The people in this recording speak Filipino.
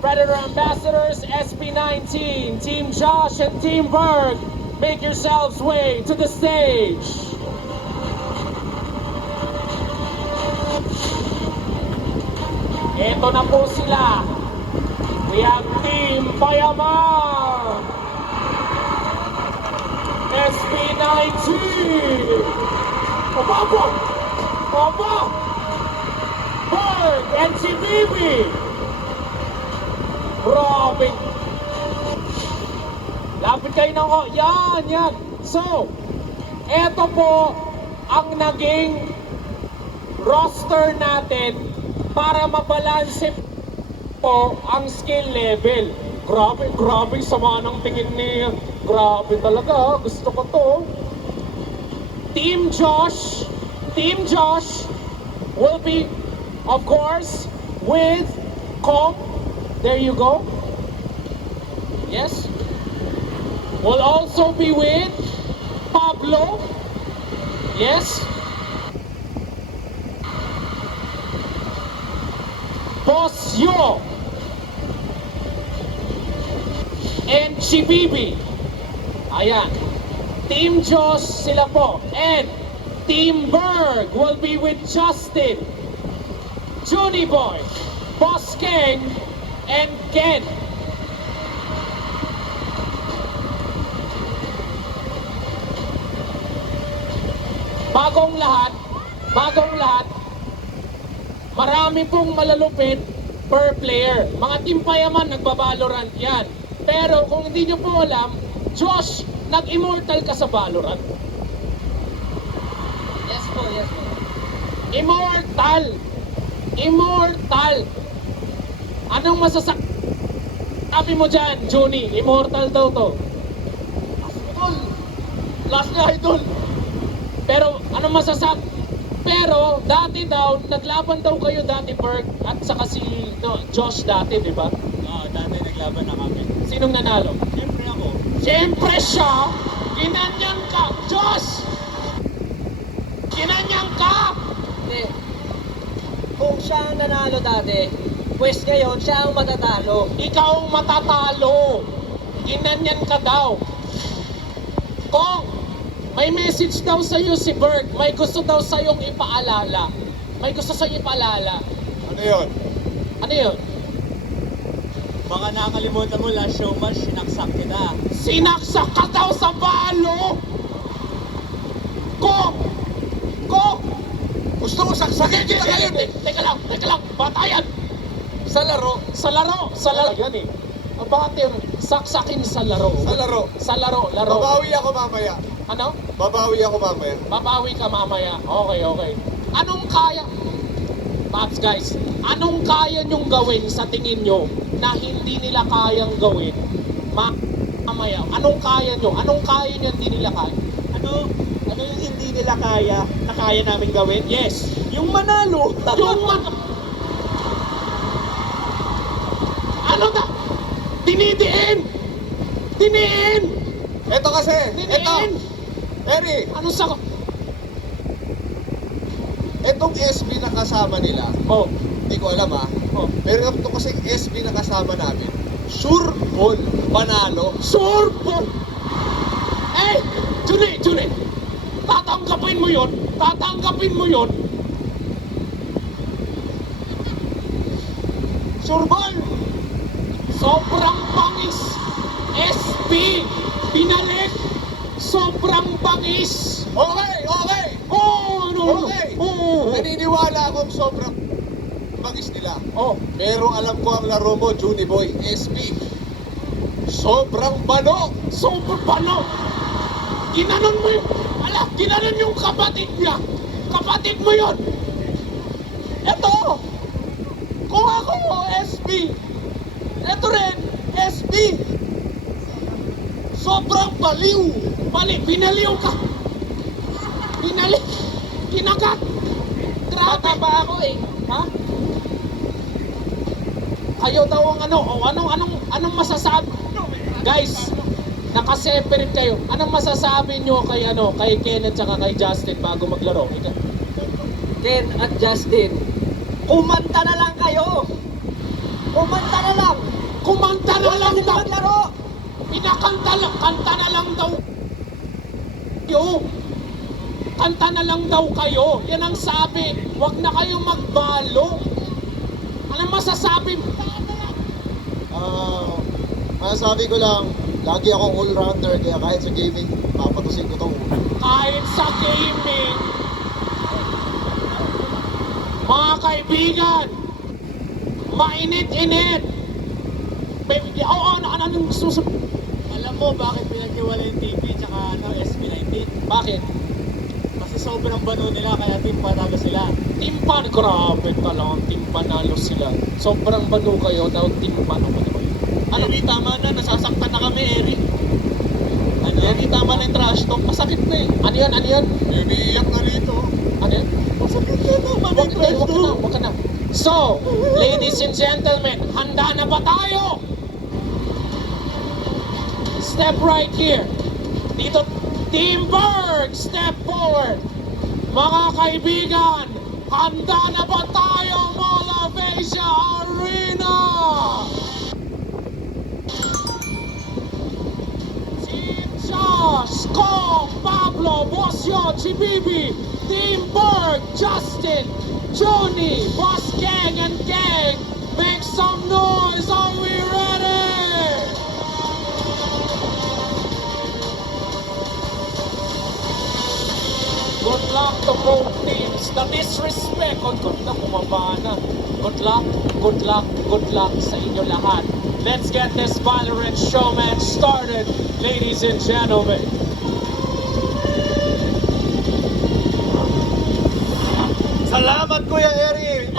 Predator Ambassadors, SB19, Team Josh and Team Berg, make yourselves way to the stage. Ito na po sila. We have Team Payamar, SB19, Oba, Berg, and si Bibi. Grabe. Lapit kayo ng yan. So, eto po ang naging roster natin para mabalanse po ang skill level. Grabe sama ng tingin ni. Grabe talaga, gusto ko to. Team Josh will be, of course, with Kong. There you go. Yes. Will also be with Pablo. Yes. Boss Yo. And Chibibi. Ayan. Team Josh sila po. And Team Berg will be with Justin, Junie Boy, Boss King, and Ken. Bagong lahat, marami pong malalupit per player. Mga Team Payaman, nagba-Valorant yan. Pero kung hindi nyo po alam, Josh, nag-immortal ka sa Valorant. Yes po. Immortal! Anong masasabi mo dyan, Junie? Immortal daw to. Last na idol. Pero, anong masasabi? Pero, dati daw, naglaban daw kayo dati, Berg, at saka si Josh dati, di ba? Oo, dati naglaban na kami. Sinong nanalo? Siyempre ako. Siyempre siya! Ginanyang ka! Josh! Ginanyang ka! Hindi. Kung siya ang nanalo dati, pues ngayon siya ang matatalo. Ikaw ang matatalo! Ginanyan ka daw! Kong! May message daw sa'yo si Berg. May gusto daw sa'yong ipaalala. Ano yun? Ano yun? Baka nakakalimutan mo last showman, sinaksak kita. Sinaksak ka daw sa balo! Kong! Gusto mo saksakin kita ngayon eh? Teka lang, batayan! Sa laro. Sa laro yan eh. Bakit yun? Saksakin sa laro. Sa laro. Laro. Babawi ako mamaya. Ano? Babawi ako mamaya. Babawi ka mamaya. Okay. Anong kaya? Paps guys, anong kaya nyong gawin sa tingin nyo na hindi nila kayang gawin mamaya? Anong kaya nyo? Anong kaya nyo hindi nila kaya? Ano yung hindi nila kaya na kaya namin gawin? Yes. Yung manalo. Ano na? Dinidiin! Ito kasi. Diniin! Eri, Ano sa... etong SB na kasama nila, Oh. hindi ko alam Oh. pero ito kasi SB na kasama namin, sure ball, panalo. Sorbo! Eh! Junie! Tatanggapin mo yun! Sure ball! Sobrang bangis! SB! Binalik! Sobrang bangis! Okay! Okay! Naniniwala akong sobrang bagis nila. Oh! Pero alam ko ang laro mo, Junie Boy, SB. Sobrang bano! Sobrang balo! Ginanon yung kapatid niya! Kapatid mo yun! Eto! Kung ako, SB! Eto rin, SB! Sobrang baliw! Binaliw ka! Kinagat! Grabe ba ako eh? Ha? Kayo daw ang anong masasabi? Guys, naka-separate kayo. Anong masasabi nyo kay Ken at saka kay Justin bago maglaro? Ken at Justin, kumanta na lang kayo! Kumanta na lang! lang Hindi daw. maglaro! Kanta na lang daw kayo. Kanta na lang daw kayo. Yan ang sabi. Huwag na kayong magbalo. Ano masasabi? Masasabi ko lang, lagi akong all-rounder, kaya kahit sa gaming, papatusin ko tong Kahit sa gaming, mga kaibigan, mainit-init. Oo, anong susunod? Alam mo bakit pinaghiwalay yung TV tsaka SB19? Bakit? Kasi sobrang bano nila kaya team panalo sila. Timpan, grabe talagang timpanalo sila. Sobrang balo kayo, daw timpan ako naman. Ano? Eri, tama na. Nasasaktan na kami, Eri. Ano? Eri, tama na yung trash talk. Masakit na eh. Ano yan? Ano yan? Umiiyak na rito. Ano yan? Masakit na. Tama na yung trash Wag ka na, talk. wag ka na. So, ladies and gentlemen, handa na ba tayo? Step right here. Dito, Team Berg, step forward. Mga kaibigan, handa na ba tayo, Mall of Asia Arena? Team Josh, Kong, Pablo, Bosyo, Chibibi, Team Berg, Justin, Johnny, Boss Gang and Gang, make some noise, are we ready? Good luck to both teams. The disrespect, ang ganda, bumaba na. Good luck, good luck, good luck sa inyo lahat. Let's get this Valorant showman started, ladies and gentlemen. Salamat, Kuya Eri.